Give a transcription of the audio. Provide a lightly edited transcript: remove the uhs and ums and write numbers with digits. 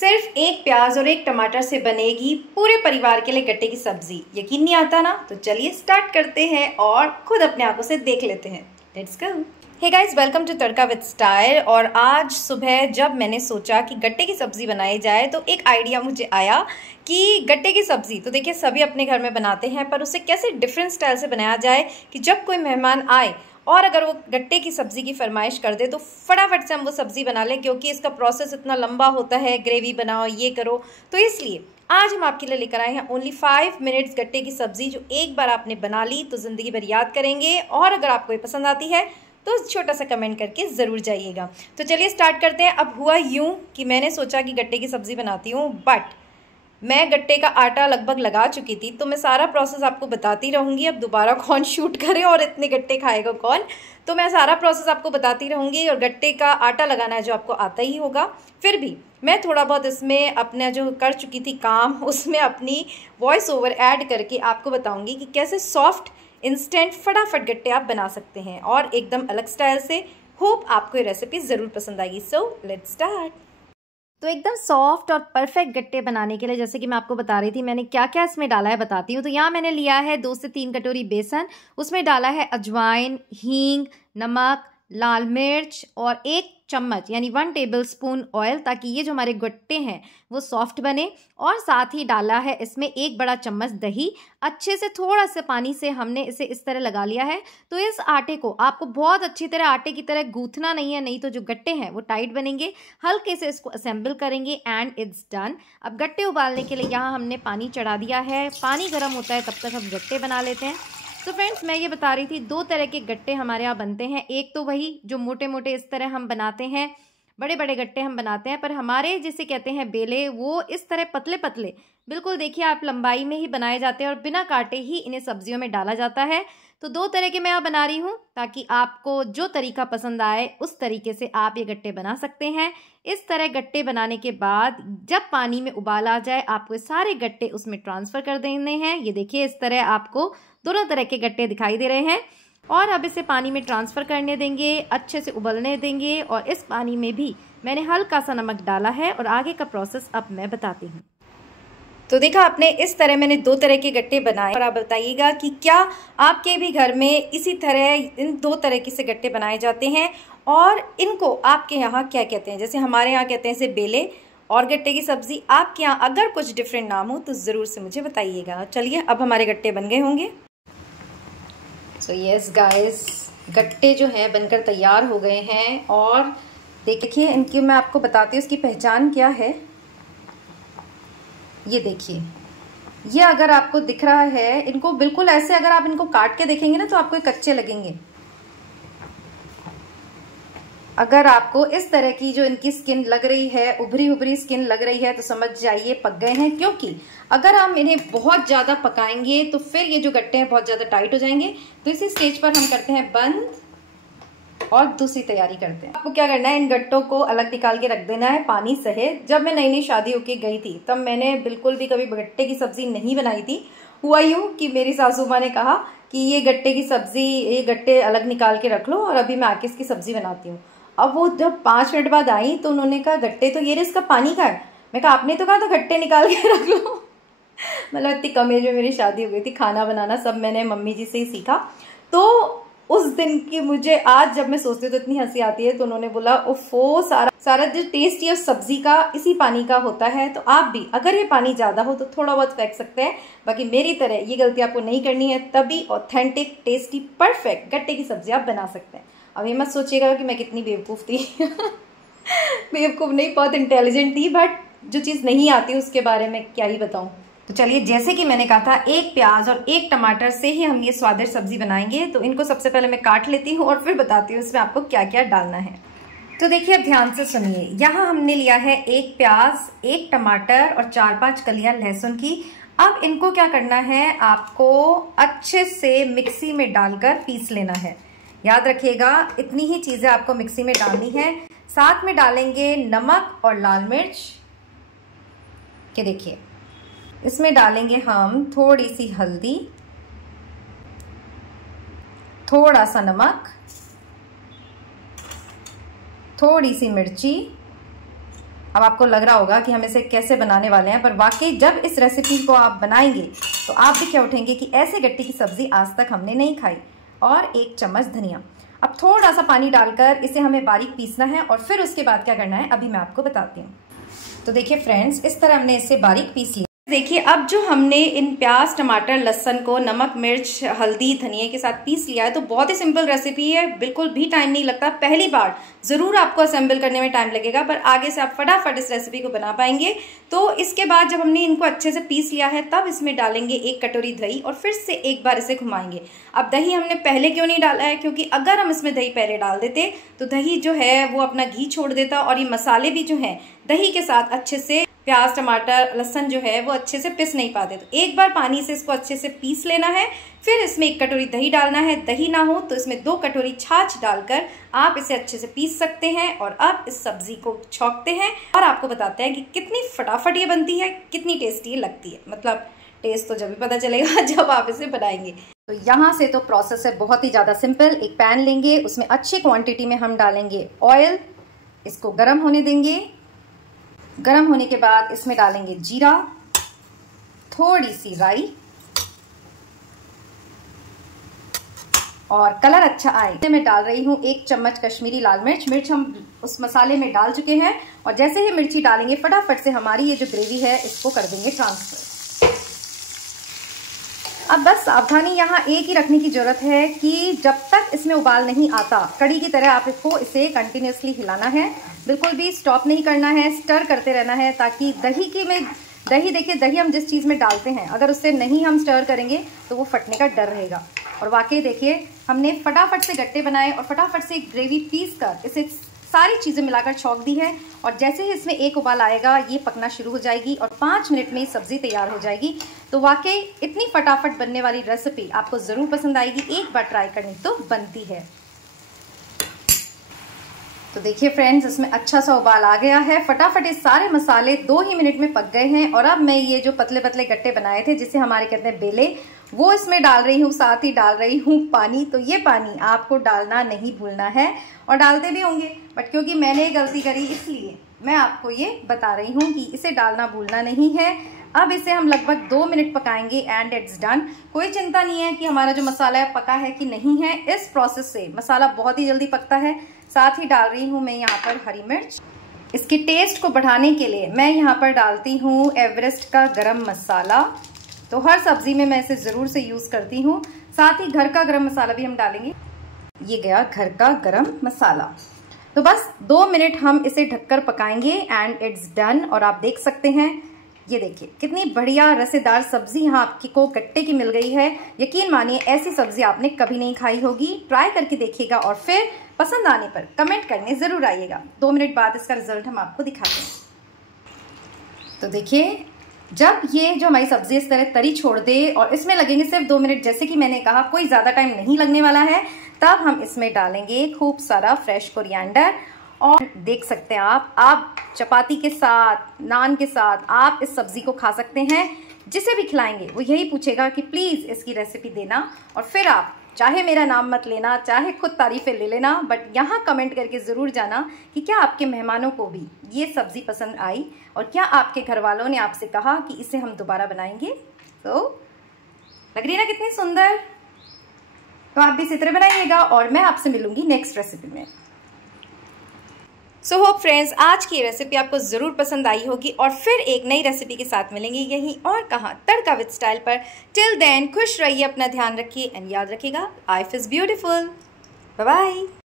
सिर्फ एक प्याज और एक टमाटर से बनेगी पूरे परिवार के लिए गट्टे की सब्जी। यकीन नहीं आता ना? तो चलिए स्टार्ट करते हैं और खुद अपने आंखों से देख लेते हैं। Let's go. Hey guys, welcome to Tadka with style. और आज सुबह जब मैंने सोचा कि गट्टे की सब्जी बनाई जाए तो एक आइडिया मुझे आया कि गट्टे की सब्जी तो देखिए सभी अपने घर में बनाते हैं, पर उसे कैसे डिफरेंट स्टाइल से बनाया जाए कि जब कोई मेहमान आए और अगर वो गट्टे की सब्ज़ी की फरमाइश कर दे तो फटाफट से हम वो सब्ज़ी बना लें, क्योंकि इसका प्रोसेस इतना लंबा होता है, ग्रेवी बनाओ ये करो। तो इसलिए आज हम आपके लिए लेकर आए हैं ओनली 5 मिनट्स गट्टे की सब्ज़ी, जो एक बार आपने बना ली तो ज़िंदगी भर याद करेंगे। और अगर आपको ये पसंद आती है तो छोटा सा कमेंट करके ज़रूर जाइएगा। तो चलिए स्टार्ट करते हैं। अब हुआ यूँ कि मैंने सोचा कि गट्टे की सब्ज़ी बनाती हूँ, बट मैं गट्टे का आटा लगभग लगा चुकी थी, तो मैं सारा प्रोसेस आपको बताती रहूँगी। अब दोबारा कौन शूट करे और इतने गट्टे खाएगा कौन, तो मैं सारा प्रोसेस आपको बताती रहूँगी। और गट्टे का आटा लगाना है जो आपको आता ही होगा, फिर भी मैं थोड़ा बहुत इसमें अपना जो कर चुकी थी काम, उसमें अपनी वॉइस ओवर ऐड करके आपको बताऊँगी कि कैसे सॉफ्ट इंस्टेंट फटाफट गट्टे आप बना सकते हैं और एकदम अलग स्टाइल से। होप आपको ये रेसिपी ज़रूर पसंद आएगी। So let's start. तो एकदम सॉफ्ट और परफेक्ट गट्टे बनाने के लिए, जैसे कि मैं आपको बता रही थी मैंने क्या क्या इसमें डाला है, बताती हूँ। तो यहाँ मैंने लिया है 2 से 3 कटोरी बेसन, उसमें डाला है अजवाइन, हींग, नमक, लाल मिर्च और 1 चम्मच यानी 1 टेबलस्पून ऑयल, ताकि ये जो हमारे गट्टे हैं वो सॉफ्ट बने। और साथ ही डाला है इसमें 1 बड़ा चम्मच दही। अच्छे से थोड़ा सा पानी से हमने इसे इस तरह लगा लिया है। तो इस आटे को आपको बहुत अच्छी तरह आटे की तरह गूंथना नहीं है, नहीं तो जो गट्टे हैं वो टाइट बनेंगे। हल्के से इसको असेंबल करेंगे एंड इट्स डन। अब गट्टे उबालने के लिए यहाँ हमने पानी चढ़ा दिया है। पानी गर्म होता है तब तक हम गट्टे बना लेते हैं। तो फ्रेंड्स, मैं ये बता रही थी 2 तरह के गट्टे हमारे यहाँ बनते हैं। एक तो वही जो मोटे मोटे इस तरह हम बनाते हैं, बड़े बड़े गट्टे हम बनाते हैं, पर हमारे जिसे कहते हैं बेले, वो इस तरह पतले पतले बिल्कुल देखिए आप लंबाई में ही बनाए जाते हैं और बिना काटे ही इन्हें सब्जियों में डाला जाता है। तो 2 तरह के मैं यहाँ बना रही हूँ, ताकि आपको जो तरीका पसंद आए उस तरीके से आप ये गट्टे बना सकते हैं। इस तरह गट्टे बनाने के बाद जब पानी में उबाल आ जाए, आपको सारे गट्टे उसमें ट्रांसफ़र कर देने हैं। ये देखिए इस तरह आपको दोनों तरह के गट्टे दिखाई दे रहे हैं। और अब इसे पानी में ट्रांसफ़र करने देंगे, अच्छे से उबलने देंगे। और इस पानी में भी मैंने हल्का सा नमक डाला है और आगे का प्रोसेस अब मैं बताती हूँ। तो देखा आपने, इस तरह मैंने 2 तरह के गट्टे बनाए और आप बताइएगा कि क्या आपके भी घर में इसी तरह इन 2 तरह के से गट्टे बनाए जाते हैं और इनको आपके यहाँ क्या कहते हैं। जैसे हमारे यहाँ कहते हैं इसे बेले और गट्टे की सब्ज़ी। आपके यहाँ अगर कुछ डिफरेंट नाम हो तो ज़रूर से मुझे बताइएगा। चलिए, अब हमारे गट्टे बन गए होंगे। सो यस गाइस, गट्टे जो हैं बनकर तैयार हो गए हैं। और देखिए इनकी मैं आपको बताती हूँ इसकी पहचान क्या है। ये देखिए, ये अगर आपको दिख रहा है, इनको बिल्कुल ऐसे अगर आप इनको काट के देखेंगे ना तो आपको ये कच्चे लगेंगे। अगर आपको इस तरह की जो इनकी स्किन लग रही है, उभरी उभरी स्किन लग रही है, तो समझ जाइए पक गए हैं। क्योंकि अगर हम इन्हें बहुत ज़्यादा पकाएंगे तो फिर ये जो गट्टे हैं बहुत ज़्यादा टाइट हो जाएंगे। तो इसी स्टेज पर हम करते हैं बंद और दूसरी तैयारी करते हैं। आपको क्या करना है, इन गट्टों को अलग निकाल के रख देना है पानी सहित। जब मैं नई नई शादी होके गई थी तब मैंने बिल्कुल भी कभी गट्टे की सब्जी नहीं बनाई थी। हुआ यूँ कि मेरी सासू माँ ने कहा कि ये गट्टे की सब्जी, ये गट्टे अलग निकाल के रख लो और अभी मैं आके इसकी सब्जी बनाती हूँ। अब वो जब 5 मिनट बाद आई तो उन्होंने कहा गट्टे तो ये रे, इसका पानी का है। मैं कहा आपने तो कहा था गट्टे निकाल के रख लो। मतलब इतनी कम एज में मेरी शादी हो गई थी, खाना बनाना सब मैंने मम्मी जी से ही सीखा। तो उस दिन की मुझे आज जब मैं सोचती हूँ तो इतनी हंसी आती है। तो उन्होंने बोला ओफो, सारा जो टेस्ट है सब्जी का इसी पानी का होता है। तो आप भी अगर ये पानी ज़्यादा हो तो थोड़ा बहुत फेंक सकते हैं, बाकी मेरी तरह ये गलती आपको नहीं करनी है। तभी ऑथेंटिक, टेस्टी, परफेक्ट गट्टे की सब्जी आप बना सकते हैं। अब ये मत सोचिएगा कि मैं कितनी बेवकूफ़ थी। बेवकूफ़ नहीं, बहुत इंटेलिजेंट थी, बट जो चीज़ नहीं आती उसके बारे में क्या ही बताऊँ। तो चलिए, जैसे कि मैंने कहा था 1 प्याज और 1 टमाटर से ही हम ये स्वादिष्ट सब्जी बनाएंगे। तो इनको सबसे पहले मैं काट लेती हूँ और फिर बताती हूँ इसमें आपको क्या क्या डालना है। तो देखिए, अब ध्यान से सुनिए। यहाँ हमने लिया है 1 प्याज, 1 टमाटर और 4-5 कलियां लहसुन की। अब इनको क्या करना है, आपको अच्छे से मिक्सी में डालकर पीस लेना है। याद रखिएगा, इतनी ही चीज़ें आपको मिक्सी में डालनी है। साथ में डालेंगे नमक और लाल मिर्च के देखिए, इसमें डालेंगे हम थोड़ी सी हल्दी, थोड़ा सा नमक, थोड़ी सी मिर्ची अब आपको लग रहा होगा कि हम इसे कैसे बनाने वाले हैं, पर वाकई जब इस रेसिपी को आप बनाएंगे तो आप भी क्या उठेंगे कि ऐसे गट्टे की सब्जी आज तक हमने नहीं खाई। और 1 चम्मच धनिया। अब थोड़ा सा पानी डालकर इसे हमें बारीक पीसना है और फिर उसके बाद क्या करना है अभी मैं आपको बताती हूँ। तो देखिए फ्रेंड्स, इस तरह हमने इसे बारीक पीस लिया। देखिए अब जो हमने इन प्याज, टमाटर, लहसुन को नमक, मिर्च, हल्दी, धनिया के साथ पीस लिया है, तो बहुत ही सिंपल रेसिपी है, बिल्कुल भी टाइम नहीं लगता। पहली बार जरूर आपको असेंबल करने में टाइम लगेगा, पर आगे से आप फटाफट इस रेसिपी को बना पाएंगे। तो इसके बाद जब हमने इनको अच्छे से पीस लिया है तब इसमें डालेंगे 1 कटोरी दही और फिर से एक बार इसे घुमाएंगे। अब दही हमने पहले क्यों नहीं डाला है, क्योंकि अगर हम इसमें दही पहले डाल देते तो दही जो है वो अपना घी छोड़ देता और ये मसाले भी जो हैं दही के साथ अच्छे से, प्याज, टमाटर, लहसुन जो है वो अच्छे से पिस नहीं पाते। तो एक बार पानी से इसको अच्छे से पीस लेना है, फिर इसमें 1 कटोरी दही डालना है। दही ना हो तो इसमें 2 कटोरी छाछ डालकर आप इसे अच्छे से पीस सकते हैं। और अब इस सब्जी को छौंकते हैं और आपको बताते हैं कि कितनी फटाफट ये बनती है, कितनी टेस्टी लगती है। मतलब टेस्ट तो जब भी पता चलेगा जब आप इसे बनाएंगे। तो यहाँ से तो प्रोसेस है बहुत ही ज़्यादा सिंपल। एक पैन लेंगे, उसमें अच्छी क्वांटिटी में हम डालेंगे ऑयल, इसको गर्म होने देंगे। गर्म होने के बाद इसमें डालेंगे जीरा, थोड़ी सी राई और कलर अच्छा आए मैं डाल रही हूँ 1 चम्मच कश्मीरी लाल मिर्च। मिर्च हम उस मसाले में डाल चुके हैं और जैसे ही मिर्ची डालेंगे फटाफट से हमारी ये जो ग्रेवी है इसको कर देंगे ट्रांसफर। अब बस सावधानी यहाँ एक ही रखने की जरूरत है कि जब तक इसमें उबाल नहीं आता, कड़ी की तरह आपको इसे कंटिन्यूसली हिलाना है, बिल्कुल भी स्टॉप नहीं करना है, स्टर करते रहना है ताकि दही देखिए, दही हम जिस चीज़ में डालते हैं अगर उससे नहीं हम स्टर करेंगे तो वो फटने का डर रहेगा। और वाकई देखिए हमने फटाफट से गट्टे बनाए और फटाफट से ग्रेवी पीस कर इसे सारी चीज़ें मिलाकर छौंक दी है। और जैसे ही इसमें एक उबाल आएगा ये पकना शुरू हो जाएगी और 5 मिनट में सब्जी तैयार हो जाएगी। तो वाकई इतनी फटाफट बनने वाली रेसिपी आपको ज़रूर पसंद आएगी, एक बार ट्राई करनी तो बनती है। तो देखिए फ्रेंड्स, इसमें अच्छा सा उबाल आ गया है, फटाफट ये सारे मसाले 2 ही मिनट में पक गए हैं। और अब मैं ये जो पतले पतले गट्टे बनाए थे जिसे हमारे कहते हैं बेले, वो इसमें डाल रही हूँ, साथ ही डाल रही हूँ पानी। तो ये पानी आपको डालना नहीं भूलना है और डालते भी होंगे, बट क्योंकि मैंने गलती करी इसलिए मैं आपको ये बता रही हूँ कि इसे डालना भूलना नहीं है। अब इसे हम लगभग 2 मिनट पकाएंगे एंड इट्स डन। कोई चिंता नहीं है कि हमारा जो मसाला है पका है कि नहीं है, इस प्रोसेस से मसाला बहुत ही जल्दी पकता है। साथ ही डाल रही हूँ मैं यहाँ पर हरी मिर्च। इसके टेस्ट को बढ़ाने के लिए मैं यहाँ पर डालती हूँ एवरेस्ट का गरम मसाला। तो हर सब्जी में मैं इसे ज़रूर से यूज़ करती हूँ। साथ ही घर का गरम मसाला भी हम डालेंगे। ये गया घर का गरम मसाला। तो बस 2 मिनट हम इसे ढककर पकाएंगे एंड इट्स डन। और आप देख सकते हैं, ये देखिए कितनी बढ़िया रसेदार सब्जी यहाँ आपकी को गट्टे की मिल गई है। यकीन मानिए ऐसी सब्जी आपने कभी नहीं खाई होगी। ट्राई करके देखिएगा और फिर पसंद आने पर कमेंट करने ज़रूर आइएगा। 2 मिनट बाद इसका रिजल्ट हम आपको दिखाते हैं। तो देखिए जब ये जो हमारी सब्जी इस तरह तरी छोड़ दे और इसमें लगेंगे सिर्फ 2 मिनट, जैसे कि मैंने कहा कोई ज़्यादा टाइम नहीं लगने वाला है, तब हम इसमें डालेंगे खूब सारा फ्रेश कोरिएंडर। और देख सकते हैं आप चपाती के साथ, नान के साथ आप इस सब्जी को खा सकते हैं। जिसे भी खिलाएंगे वो यही पूछेगा कि प्लीज़ इसकी रेसिपी देना। और फिर आप चाहे मेरा नाम मत लेना, चाहे खुद तारीफ़ें ले लेना, बट यहाँ कमेंट करके ज़रूर जाना कि क्या आपके मेहमानों को भी ये सब्ज़ी पसंद आई और क्या आपके घर वालों ने आपसे कहा कि इसे हम दोबारा बनाएंगे। तो लग रही है ना कितनी सुंदर। तो आप भी इसी तरह बनाइएगा और मैं आपसे मिलूंगी नेक्स्ट रेसिपी में। सो होप फ्रेंड्स आज की रेसिपी आपको ज़रूर पसंद आई होगी और फिर एक नई रेसिपी के साथ मिलेंगे यहीं और कहाँ, तड़का विद स्टाइल पर। टिल देन खुश रहिए, अपना ध्यान रखिए एंड याद रखिएगा, life is beautiful. Bye bye.